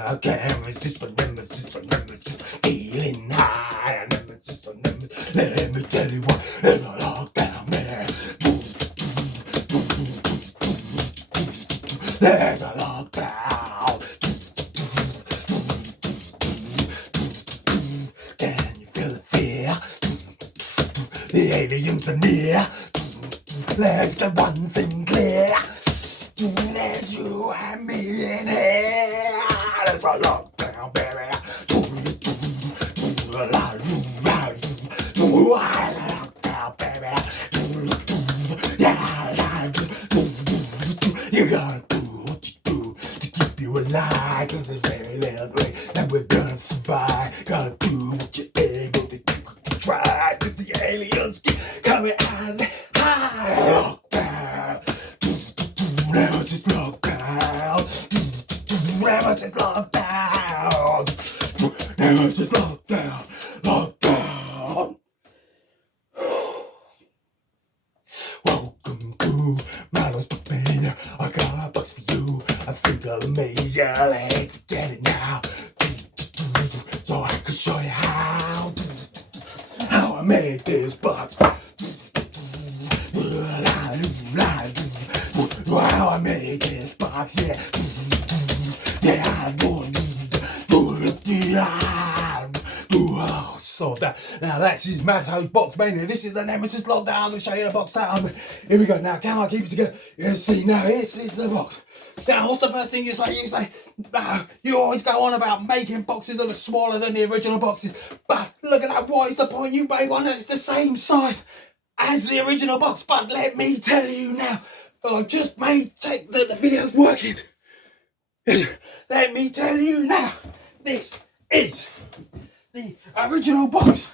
I can't resist the nemesis, feeling high. Nemesis, let me tell you what, it's a lockdown, man. There's a lockdown. Can you feel the fear? The aliens are near. Let's get one thing clear. There's you and me in here. There's a lockdown, baby. Lockdown, baby. You gotta do what you do to keep you alive. Cause there's very little way that we're gonna survive. Gotta do what you're able to do to try. Cause the aliens keep coming out high. Nemesis Lockdown. Nemesis Lockdown. Nemesis Lockdown. Lockdown. Welcome to MATTO'S MANIA. I got a box for you. I think I'll amaze you. Let's get it now. So I can show you how I made this box. Wow, I made this box, yeah. Yeah, so that now that's his MATTO'S box mania. This is the Nemesis Lockdown. I'll show you the box down. Here we go. Now, can I keep it together? Let's see. Now, this is the box. Now, what's the first thing you say? You say, you always go on about making boxes that are smaller than the original boxes. But look at that. What is the point? You've made one that's the same size as the original box. But let me tell you now, I've just made check that the video's working. Let me tell you now, this is the original box.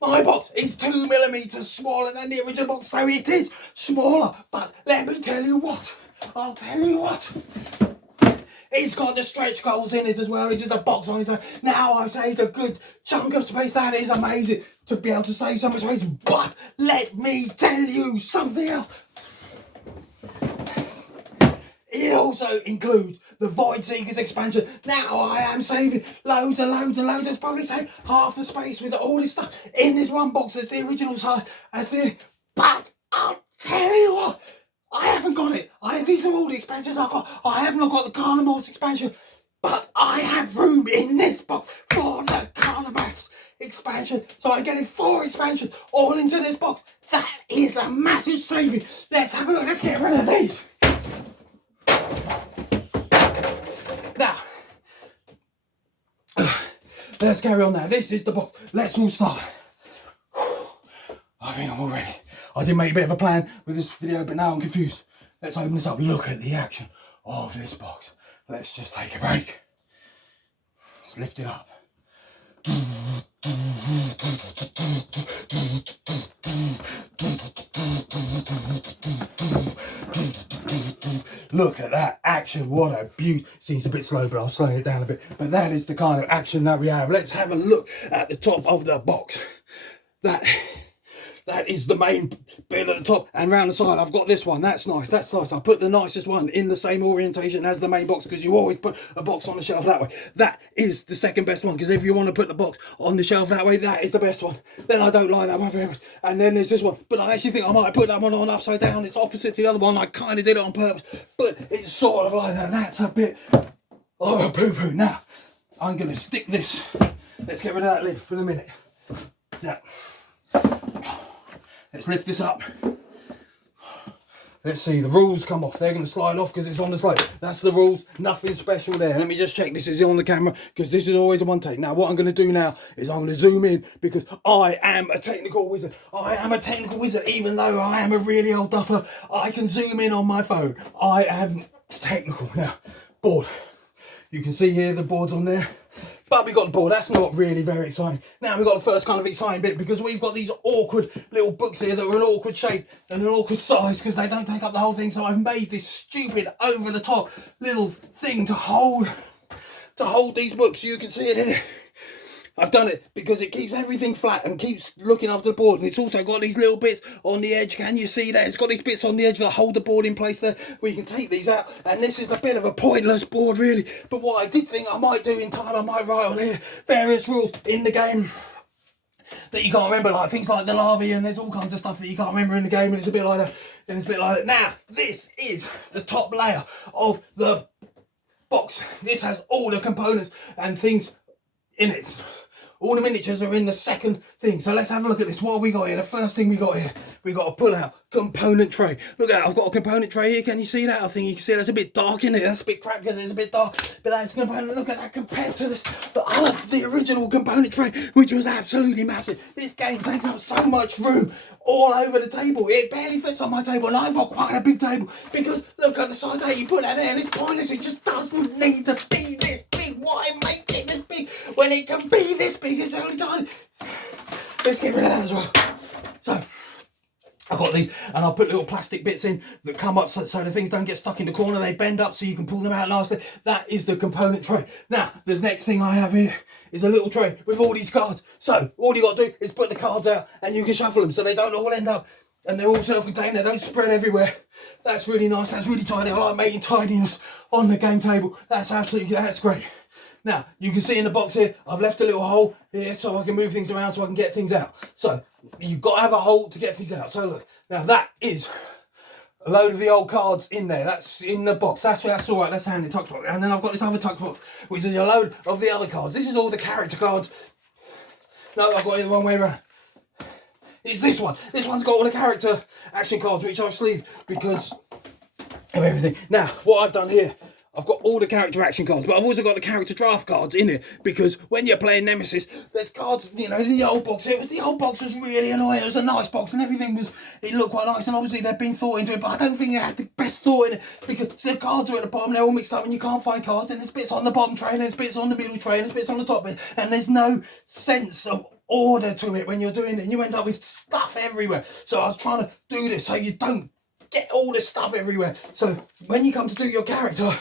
My box is 2mm smaller than the original box, so it is smaller. But let me tell you what, I'll tell you what. It's got the stretch goals in it as well. It's just a box on its own. Now I've saved a good chunk of space. That is amazing to be able to save so much space. But let me tell you something else. It also includes the Void Seekers expansion. Now I am saving loads and loads and loads. It's probably saved half the space with all this stuff in this one box. That's the original size. But I'll tell you what, I haven't got it. These are all the expansions I've got. I have not got the Carnivores expansion, but I have room in this box for the Carnivores expansion. So I'm getting 4 expansions all into this box. That is a massive saving. Let's have a look. Let's get rid of these. Now, let's carry on now. This is the box. Let's all start. I think I'm all ready. I did make a bit of a plan with this video, but now I'm confused. Let's open this up. Look at the action of this box. Let's just take a break. Let's lift it up. Look at that action, what a beauty. Seems a bit slow, but I'll slow it down a bit. But that is the kind of action that we have. Let's have a look at the top of the box. That is the main bit at the top, and round the side I've got this one. That's nice, that's nice. I put the nicest one in the same orientation as the main box, because you always put a box on the shelf that way. That is the second best one, because if you want to put the box on the shelf that way, that is the best one. Then I don't like that one very much. And then there's this one, but I actually think I might put that one on upside down. It's opposite to the other one. I kind of did it on purpose, but it's sort of like that. That's a bit of a poo-poo. Now I'm going to stick this. Let's get rid of that lid for a minute. Now let's lift this up. Let's see, the rules come off. They're going to slide off because it's on the slide. That's the rules, nothing special there. Let me just check this is on the camera, because this is always a one take. Now what I'm going to do now is I'm going to zoom in, because I am a technical wizard. I am a technical wizard, even though I am a really old duffer. I can zoom in on my phone. I am technical. Now, board You can see here the board's on there. But we got the board, that's not really very exciting. Now we've got the first kind of exciting bit, because we've got these awkward little books here that are an awkward shape and an awkward size because they don't take up the whole thing. So I've made this stupid over the top little thing to hold these books. You can see it here. I've done it because it keeps everything flat and keeps looking after the board. And it's also got these little bits on the edge. Can you see that? It's got these bits on the edge that hold the board in place there. We can take these out. And this is a bit of a pointless board, really. But what I did think I might do in time, I might write on here various rules in the game that you can't remember, like things like the larvae, and there's all kinds of stuff that you can't remember in the game, and it's a bit like that, and it's a bit like that. Now, this is the top layer of the box. This has all the components and things in it. All the miniatures are in the second thing. So let's have a look at this. What have we got here? The first thing we got here, we got a pull-out component tray. Look at that, I've got a component tray here. Can you see that? I think you can see that's a bit dark in it. That's a bit crap because it's a bit dark. But that's a component. Look at that compared to this, the original component tray, which was absolutely massive. This game takes up so much room all over the table. It barely fits on my table, and I've got quite a big table because look at the size that you put that there, and it's pointless. It just doesn't need to be this big. Why make it this big when it can be this big? It's only tiny. Let's get rid of that as well. So I've got these, and I'll put little plastic bits in that come up so the things don't get stuck in the corner. They bend up so you can pull them out nicely. That is the component tray. Now, the next thing I have here is a little tray with all these cards. So all you got to do is put the cards out and you can shuffle them so they don't all end up, and they're all self-contained. They don't spread everywhere. That's really nice. That's really tidy. I like making tidiness on the game table. That's great. Now, you can see in the box here, I've left a little hole here so I can move things around so I can get things out. So, you've got to have a hole to get things out. So look, now that is a load of the old cards in there. That's in the box. That's all right, that's handy, tuck box. And then I've got this other tuck box, which is a load of the other cards. This is all the character cards. No, I've got it the wrong way around. It's this one. This one's got all the character action cards, which I've sleeved because of everything. Now, what I've done here, I've got all the character action cards, but I've also got the character draft cards in it because when you're playing Nemesis, there's cards, you know, in the old box. The old box was really annoying. It was a nice box and everything it looked quite nice, and obviously they've been thought into it, but I don't think they had the best thought in it because the cards are at the bottom, they're all mixed up and you can't find cards, and there's bits on the bottom tray, and there's bits on the middle tray, and there's bits on the top bit, and there's no sense of order to it when you're doing it, and you end up with stuff everywhere. So I was trying to do this so you don't get all the stuff everywhere. So when you come to do your character,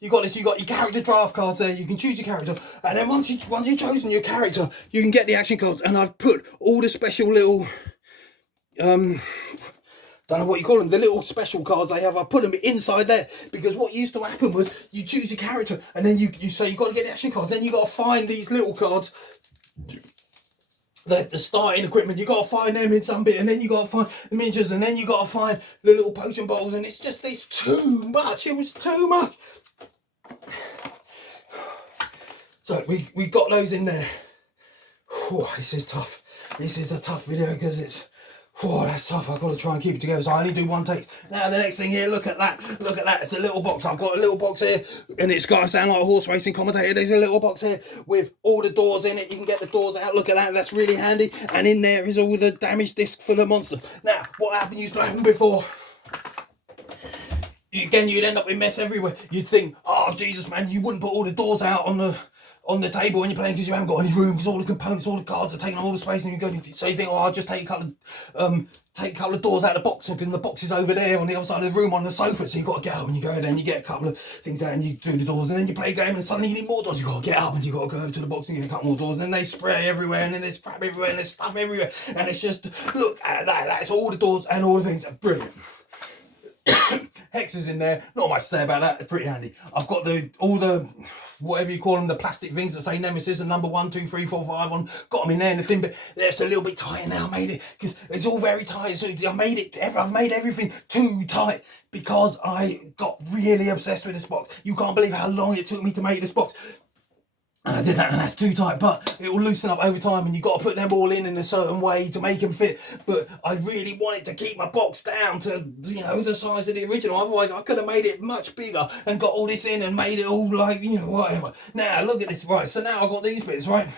you got your character draft cards there. You can choose your character, and then once you've chosen your character, you can get the action cards. And I've put all the special little don't know what you call them, the little special cards they have. I put them inside there because what used to happen was you choose your character, and then you got to get the action cards. Then you got to find these little cards, the starting equipment. You got to find them in some bit, and then you got to find the miniatures, and then you got to find the little potion bottles, and it's too much. It was too much. So we got those in there. Whew, this is tough. This is a tough video because it's, that's tough. I've got to try and keep it together. So I only do one take. Now the next thing here, look at that. Look at that. It's a little box. I've got a little box here, and it's got to sound like a horse racing commentator. There's a little box here with all the doors in it. You can get the doors out. Look at that. That's really handy. And in there is all the damage disc for the monster. Now, what used to happen before? Again, you'd end up with mess everywhere. You'd think, oh Jesus, man, you wouldn't put all the doors out on the table when you're playing because you haven't got any room because all the components, all the cards are taking up all the space, and you go. So you think, oh, I'll just take a couple of doors out of the box, and the box is over there on the other side of the room on the sofa. So you've got to get up and you go there and you get a couple of things out and you do the doors, and then you play a game and suddenly you need more doors. You've got to get up and you've got to go to the box and get a couple more doors, and then they spray everywhere, and then there's crap everywhere, and there's stuff everywhere, and it's just, look at that. That's all the doors and all the things. Brilliant. Hexes in there, not much to say about that. It's pretty handy. I've got all the whatever you call them, the plastic things that say Nemesis and number 1, 2, 3, 4, 5 on. Got them in there, and the thing, but it's a little bit tight now. I made it because it's all very tight. So I've made everything too tight because I got really obsessed with this box. You can't believe how long it took me to make this box. And I did that, and that's too tight, but it will loosen up over time, and you've got to put them all in a certain way to make them fit. But I really wanted to keep my box down to, you know, the size of the original. Otherwise, I could have made it much bigger and got all this in and made it all like, you know, whatever. Now, look at this. Right, so now I've got these bits, right?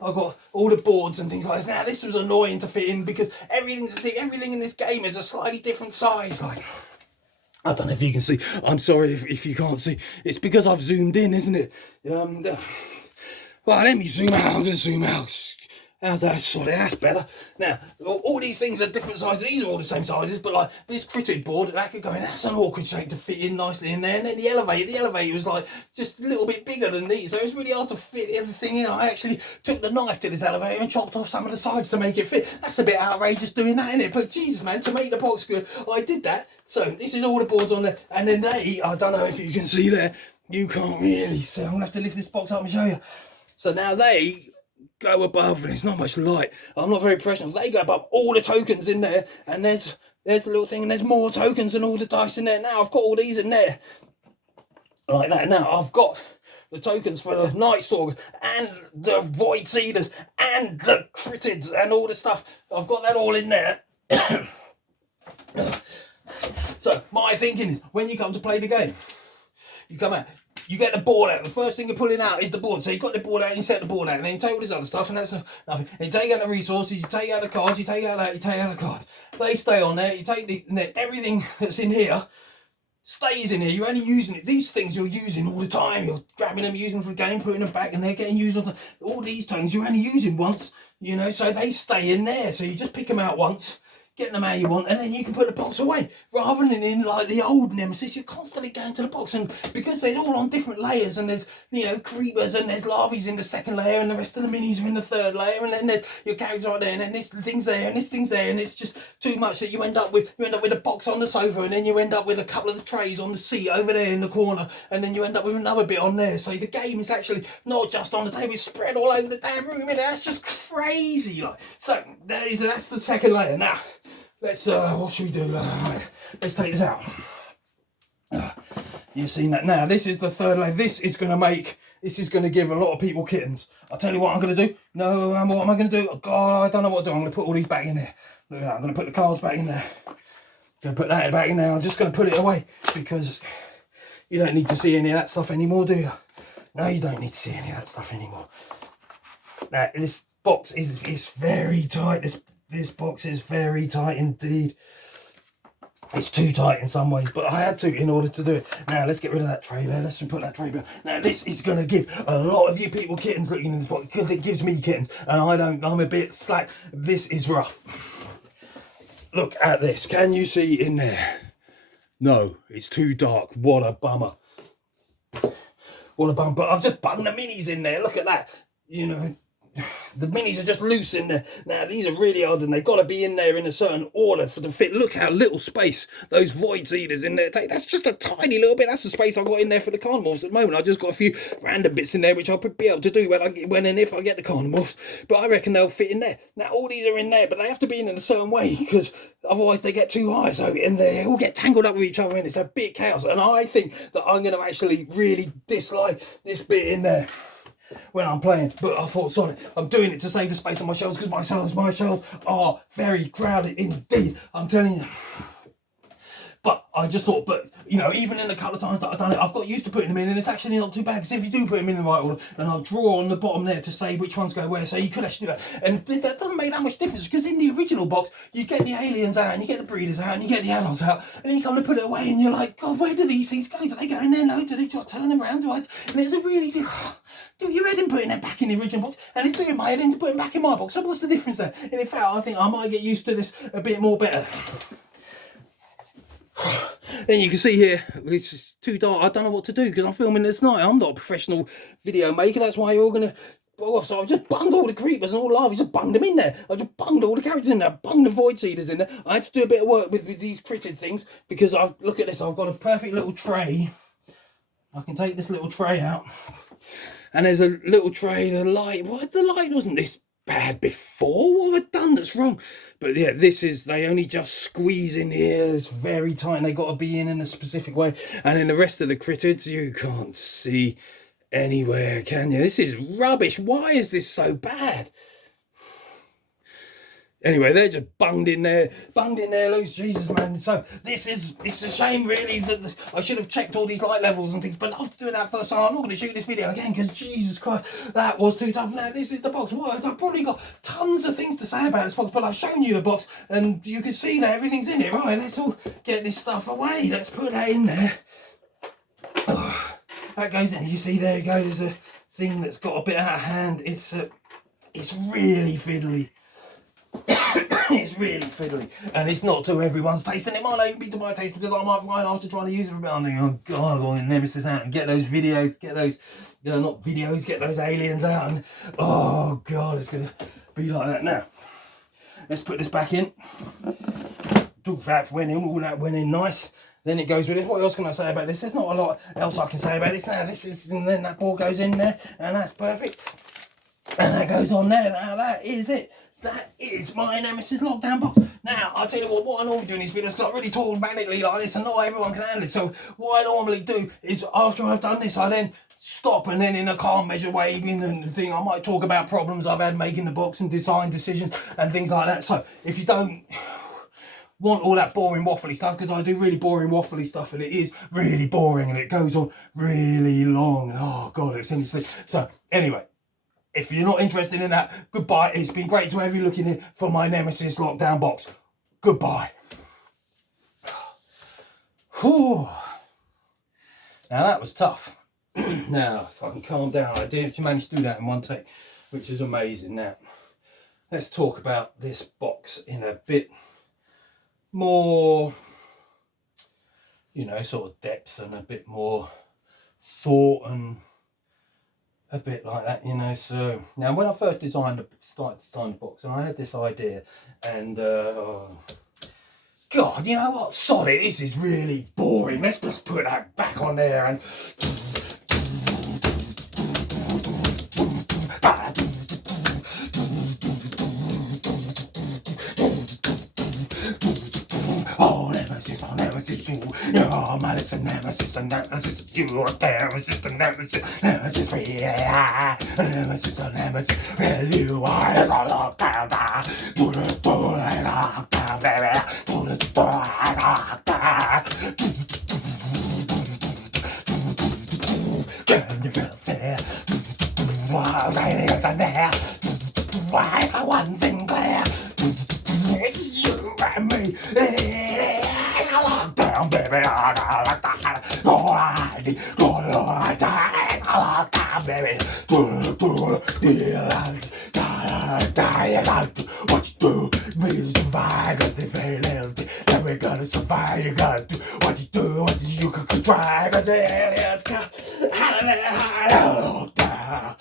I've got all the boards and things like this. Now, this was annoying to fit in because everything in this game is a slightly different size. Like, I don't know if you can see. I'm sorry if you can't see. It's because I've zoomed in, isn't it? Well, let me zoom out. I'm going to zoom out. How's that? Sorry, that's better. Now, all these things are different sizes. These are all the same sizes, but like this critted board, that could go in. That's an awkward shape to fit in nicely in there. And then the elevator was like just a little bit bigger than these, so it's really hard to fit everything in. I actually took the knife to this elevator and chopped off some of the sides to make it fit. That's a bit outrageous doing that, isn't it? But Jesus, man, to make the box good, I did that. So this is all the boards on there, and then I don't know if you can see there. You can't really see. I'm gonna have to lift this box up and show you. So now they go above, there's not much light. I'm not very professional. They go above all the tokens in there, and there's the little thing, and there's more tokens and all the dice in there. Now I've got all these in there like that. Now I've got the tokens for the Night Stalker and the Void Seeders and the Critids and all the stuff. I've got that all in there. So my thinking is, when you come to play the game, you come out, you get the board out. The first thing you're pulling out is the board. So you've got the board out and you set the board out, and then you take all this other stuff, and that's nothing. And you take out the resources, you take out the cards, you take out that, you take out the cards. They stay on there. You take and then everything that's in here stays in here. You're only using it. These things you're using all the time. You're grabbing them, using them for the game, putting them back, and they're getting used. All these tokens you're only using once, you know, so they stay in there. So you just pick them out once, get them how you want, and then you can put the box away. Rather than in like the old Nemesis, you're constantly going to the box, and because they're all on different layers, and there's, you know, creepers and there's larvae in the second layer, and the rest of the minis are in the third layer, and then there's your characters right there, and then this thing's there, and this thing's there, and it's just too much that you end up with a box on the sofa, and then you end up with a couple of the trays on the seat over there in the corner, and then you end up with another bit on there. So the game is actually not just on the table, it's spread all over the damn room, and that's just crazy. Like, so that's the second layer. Now let's what should we do? Right, let's take this out. You've seen that. Now this is the third layer. This is going to give a lot of people kittens. I'll tell you what I'm going to do. No, what am I going to do? Oh, God, I don't know what to do. I'm going to put all these back in there. Look at that. I'm going to put the cards back in there. I'm going to put that back in there. I'm just going to put it away, because you don't need to see any of that stuff anymore, do you? No, you don't need to see any of that stuff anymore. Now this box is very tight. This box is very tight indeed. It's too tight in some ways, but I had to in order to do it. Now let's get rid of that tray there. Let's put that tray back. Now this is going to give a lot of you people kittens looking in this box, because it gives me kittens, and I'm a bit slack. This is rough. Look at this. Can you see in there? No, it's too dark. What a bummer. What a bummer. But I've just bunged the minis in there. Look at that. You know, the minis are just loose in there. Now these are really hard, and they've got to be in there in a certain order for the fit. Look how little space those Void Seeders in there take. That's just a tiny little bit. That's the space I've got in there for the Carnivores at the moment. I just got a few random bits in there which I'll be able to do when and if I get the Carnivores, but I reckon they'll fit in there. Now all these are in there, but they have to be in a certain way, because otherwise they get too high, so and they all get tangled up with each other, and it's a bit chaos. And I think that I'm going to actually really dislike this bit in there when I'm playing, but I thought, sorry, I'm doing it to save the space on my shelves, because my shelves are very crowded indeed, I'm telling you. But I just thought, but you know, even in the couple of times that I've done it, I've got used to putting them in, and it's actually not too bad, because if you do put them in the right order, and I'll draw on the bottom there to say which ones go where, so you could actually do that. And that doesn't make that much difference, because in the original box, you get the aliens out, and you get the breeders out, and you get the adults out, and then you come to put it away, and you're like, God, where do these things go? Do they go in there? No? Do they turn them around? And it's a really, do your head in putting them back in the original box, and it's doing my head in to put them back in my box. So what's the difference there? And in fact, I think I might get used to this a bit more better. Then you can see here, it's just too dark. I don't know what to do, because I'm filming this night. I'm not a professional video maker. That's why you're all going to go off. So I've just bunged all the creepers and all the larvae. Just bunged them in there. I've just bunged all the characters in there. Bunged the Void Seeders in there. I had to do a bit of work with these critted things, because look at this. I've got a perfect little tray. I can take this little tray out, and there's a little tray. The light wasn't this bad before. What have I done that's wrong? But yeah, they only just squeeze in here. It's very tight, and they got to be in a specific way. And then the rest of the critters, you can't see anywhere, can you? This is rubbish. Why is this so bad? Anyway, they're just bunged in there loose, Jesus, man. So it's a shame really that I should have checked all these light levels and things, but after doing that first time, I'm not going to shoot this video again because Jesus Christ, that was too tough. Now this is the box. Well, I've probably got tons of things to say about this box, but I've shown you the box and you can see that everything's in it. Right, let's all get this stuff away. Let's put that in there. Oh, that goes in. You see, there you go. There's a thing that's got a bit out of hand. It's really fiddly. It's really fiddly, and it's not to everyone's taste, and it might not even be to my taste because I might find after trying to use it for a bit, I'm thinking, oh god, I'm going to Nemesis out and get those videos, get those, not videos, get those aliens out, and oh god, it's going to be like that. Now, let's put this back in. That went in, all that went in nice. Then it goes with it. What else can I say about this? There's not a lot else I can say about this. Now, this is, and then that board goes in there, and that's perfect. And that goes on there. Now, that is it. That is my Nemesis Lockdown box. Now, I'll tell you what I normally do in these videos, because I really talk manically like this and not everyone can handle it. So what I normally do is after I've done this, I then stop and then in a calm measure way in the thing, I might talk about problems I've had making the box and design decisions and things like that. So if you don't want all that boring waffly stuff, because I do really boring waffly stuff and it is really boring and it goes on really long. And oh God, it's interesting. So anyway, if you're not interested in that, goodbye. It's been great to have you looking in for my Nemesis Lockdown box. Goodbye. Whew. Now that was tough. Now, if I can calm down, I did manage to do that in one take, which is amazing. Now, let's talk about this box in a bit more, sort of depth and a bit more thought and a bit like that, So now, when I first started to design the box, and I had this idea, and God, you know what? Sod it. This is really boring. Let's just put that back on there and. Oh, Nemesis, you're my little Nemesis, and Nemesis, you are Nemesis, and Nemesis, really, Nemesis, really, you are the lockdown, do the lockdown, baby, do the lockdown, can you feel it? Why, aliens are there? Why is the one thing clear? It's you and me. Lockdown, baby. Lockdown, baby. What you do, me to survive, cause if they live, then we're gonna survive. You gotta do what you do, you can try, cause the aliens come. Lockdown.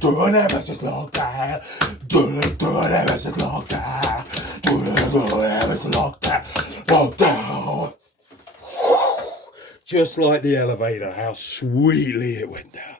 Do Nemesis Lockdown. Do Nemesis Lockdown. Do Nemesis Lockdown. Lockdown. Just like the elevator, how sweetly it went down.